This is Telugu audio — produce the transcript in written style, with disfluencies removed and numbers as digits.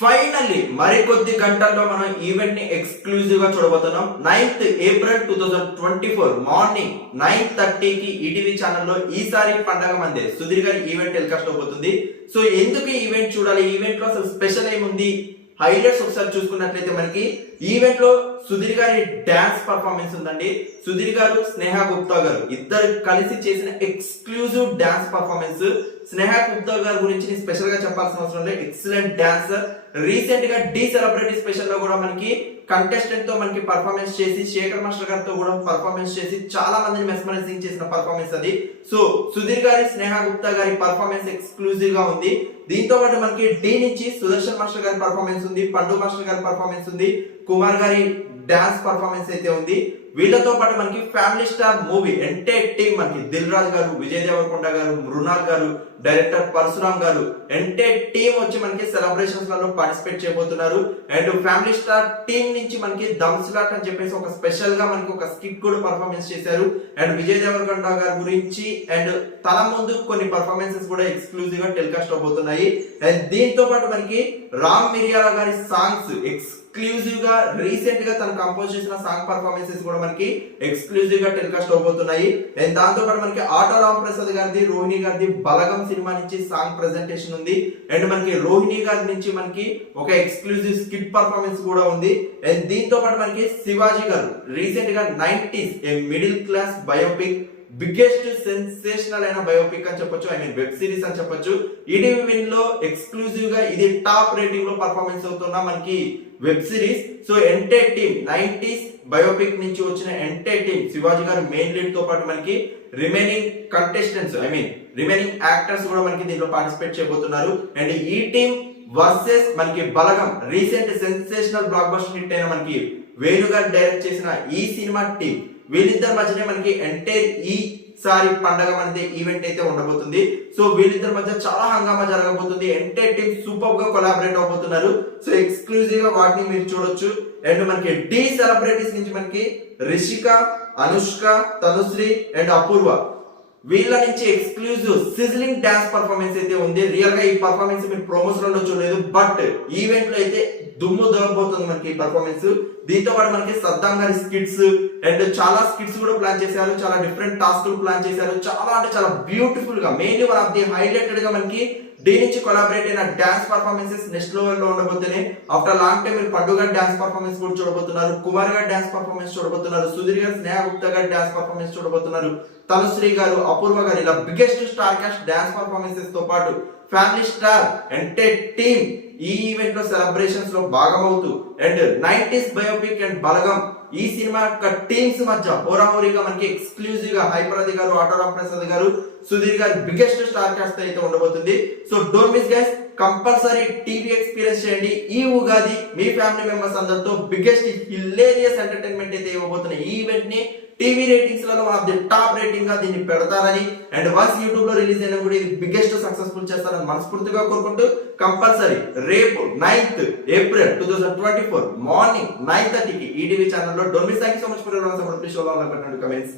ఫైనల్లీ మరికొద్ది గంటల్లో మనం ఈవెంట్ ని ఎక్స్క్లూజివ్ గా చూడబోతున్నాం. 9th ఏప్రిల్ 2024 మార్నింగ్ 9:30 కి ఈటీవీ ఛానల్లో ఈసారి పండగ మందే సుధీర్ గారి ఈవెంట్ టెలికాస్ట్ అవబోతుంది. సో ఎందుకు ఈ ఈవెంట్ చూడాలి, ఈవెంట్ లో అసలు స్పెషల్ ఏముంది, హైలైట్స్ ఒకసారి చూసుకున్నట్లయితే మనకి ఈవెంట్ లో సుధీర్ గారి డాన్స్ పర్ఫార్మెన్స్ ఉందండి. సుధీర్ గారు, స్నేహ గుప్తా గారు ఇద్దరు కలిసి చేసిన ఎక్స్క్లూజివ్ డాన్స్ పర్ఫార్మెన్స్. స్నేహ గుప్తా గారి గురించి నేను స్పెషల్ గా చెప్పాల్సిన అవసరం లేదు, ఎక్సలెంట్ డాన్సర్. రీసెంట్ గా డి సెలబ్రిటీ స్పెషల్ లో కూడా మనకి కంటెస్టెంట్ తో మనకి పర్ఫార్మెన్స్ చేసి, శేఖర్ మాస్టర్ గారితో కూడా పర్ఫార్మెన్స్ చేసి చాలా మందిని మెస్మరైజింగ్ చేసిన పర్ఫార్మెన్స్ అది. సో సుధీర్ గారి, స్నేహ గుప్తా గారి పర్ఫార్మెన్స్ ఎక్స్క్లూజివ్ గా ఉంది. దీంతో పాటు మనకి డి నుంచి సుదర్శన్ మాస్టర్ గారి పర్ఫార్మెన్స్ ఉంది, పండు మాస్టర్ గారి పర్ఫార్మెన్స్ ఉంది, కుమార్ గారి డాన్స్ పర్ఫార్మెన్స్ అయితే ఉంది. వీళ్ళతో పాటు మనకి family star movie entire team, మనకి దిల్ రాజు గారు, విజయ్ దేవరకొండ గారు, మృణాల్ గారు, డైరెక్టర్ పరశురామ్ గారు, ఎంటైర్ టీమ్ వచ్చి మనకి సెలబ్రేషన్స్ లలో పార్టిసిపేట్ చేయబోతున్నారు. అండ్ ఫ్యామిలీ స్టార్ టీమ్ నుంచి మనకి దమ్స్లాట్ అని చెప్పేసి ఒక స్పెషల్ గా మనకి ఒక స్కిట్ కూడా పర్ఫార్మెన్స్ చేశారు. అండ్ విజయ్ దేవరకొండ గారి గురించి అండ్ తల ముందు కొన్ని పర్ఫార్మెన్సెస్ కూడా ఎక్స్క్లూజివ్ గా టెలికాస్ట్ అవబోతున్నాయి. అండ్ దీంతో పాటు మనకి రామ్ మిరియాల గారి సాంగ్స్ ఎక్స్క్లూజివ్ గా రీసెంట్ గా తను కంపోజ్ చేసిన సాంగ్ పర్ఫార్మెన్సెస్ కూడా మనకి ఎక్స్క్లూజివ్ గా టెలికాస్ట్ అవబోతున్నాయి. అండ్ దాంతో పాటు మనకి ఆటో రామ్ ప్రసాద్ గారిది, రోహిణి గారిది బలగం సినిమా నుంచి సాంగ్ ప్రెజెంటేషన్ ఉంది. అండ్ మనకి రోహిణి గారి నుంచి మనకి ఒక ఎక్స్క్లూజివ్ స్కిట్ పర్ఫార్మెన్స్ కూడా ఉంది. అండ్ దీంతో పాటు మనకి శివాజీ గారు రీసెంట్ గా 90s a middle class biopic, biggest sensational అయిన బయోపిక్ అని చెప్పొచ్చు, ఐ మీన్ వెబ్ సిరీస్ అని చెప్పొచ్చు. ఈటీవీ విన్ లో ఎక్స్క్లూజివ్ గా ఇది టాప్ రేటింగ్ లో పర్ఫార్మెన్స్ అవుతున్న మనకి web series. So entire team 90s biopic నుంచి వచ్చిన ఎంటైర్ టీమ్, శివాజీ గారు మెయిన్ లీడ్ తో పాటు మనకి remaining contestants, I mean remaining actors కూడా మనకి దీంట్లో పార్టిసిపేట్ చేయబోతున్నారు. అండ్ ఈ టీమ్ వర్సెస్ మనకి Balagam, recent sensational blockbuster hit అయిన మనకి వేణు గారు డైరెక్ట్ చేసిన ఈ సినిమా టీమ్, వీళ్ళిద్దరి మధ్యనే మనకి ఎంటైర్ ఈసారి పండగ మనది ఈవెంట్ అయితే ఉండబోతుంది. సో వీళ్ళిద్దరి మధ్య చాలా హంగామా జరగబోతుంది. ఎంటైర్ టీమ్ సూపర్ గా కొలాబరేట్ అవబోతున్నారు. సో ఎక్స్క్లూజివ్ గా వాటిని మీరు చూడొచ్చు. అండ్ మనకి డి సెలబ్రిటీస్ నుంచి మనకి రిషిక, అనుష్క, తనుశ్రీ అండ్ అపూర్వ, వీళ్ళ నుంచి ఎక్స్క్లూజివ్ సిజ్లింగ్ డాన్స్ పర్ఫార్మెన్స్ అయితే ఉంది. రియల్ గా ఈ పర్ఫార్మెన్స్ మీరు ప్రోమోస్ లో చూడలేదు, బట్ ఈవెంట్ లో అయితే దుమ్ము దొరకబోతుంది మనకి ఈ పర్ఫార్మెన్స్. దీంతో పాటు మనకి సద్దాం గారి స్కిట్స్ అండ్ చాలా స్కిట్స్ కూడా ప్లాన్ చేశారు, చాలా డిఫరెంట్ టాస్క్ ప్లాన్ చేశారు. చాలా అంటే చాలా బ్యూటిఫుల్ గా, mainly one of the highlighted గా మనకి డి నుంచి కొలాబరేట్ అయిన డాన్స్ పర్ఫార్మెన్సెస్ నెక్స్ట్ లెవెల్ లో ఉండబోతున్నాయి. ఆఫ్టర్ లాంగ్ టైం మీరు పండు గారి డాన్స్ పర్ఫార్మెన్స్ కూడా చూడబోతున్నారు, కుమార్ గారి డాన్స్ పర్ఫార్మెన్స్ చూడబోతున్నారు, సుధీర్ గారు, స్నేహ గుప్తా గారి డాన్స్ పర్ఫార్మెన్స్ చూడబోతున్నారు, తనుశ్రీ గారు, అపూర్వ గారు, ఇలా biggest star cast dance performances తో పాటు ఫ్యామిలీ స్టార్ ఎంటైర్ టీమ్ ఈ ఈవెంట్ లో సెలబ్రేషన్స్ లో భాగమవుతూ అండ్ 90s బయోపిక్ అండ్ బలగం ఈ సినిమా యొక్క టీమ్స్ మధ్య హోరాహోరీగా మనకి ఎక్స్క్లూజివ్ గా హైపరాది గారు, ఆటోరామ్ ప్రసాద్ గారు, సుధీర్ గారు బిగ్గెస్ట్ స్టార్ కాస్ట్ అయితే ఉండబోతుంది. So don't miss guys, compulsory TV experience చేయండి. ఈ ఉగాది మీ ఫ్యామిలీ మెంబర్స్ అందరితో బిగ్గెస్ట్ హిలేరియస్ ఎంటర్టైన్మెంట్ అయితే ఇవ్వబోతున్న ఈ ఈవెంట్ ని టీవీ రేటింగ్స్ లలో one of the top rating గా దీన్ని పెడతారని అండ్ వన్స్ యూట్యూబ్ లో రిలీజ్ అయినా కూడా ఇది బిగ్గెస్ట్ సక్సెస్ఫుల్ చేస్తారని మనస్ఫూర్తిగా కోరుకుంటూ, కంపల్సరీ రేపు 9th ఏప్రిల్ 2024 మార్నింగ్ 9:30 కి ఈటీవీ ఛానల్లో don't miss. Thank you so much for your support. Please show love and comments.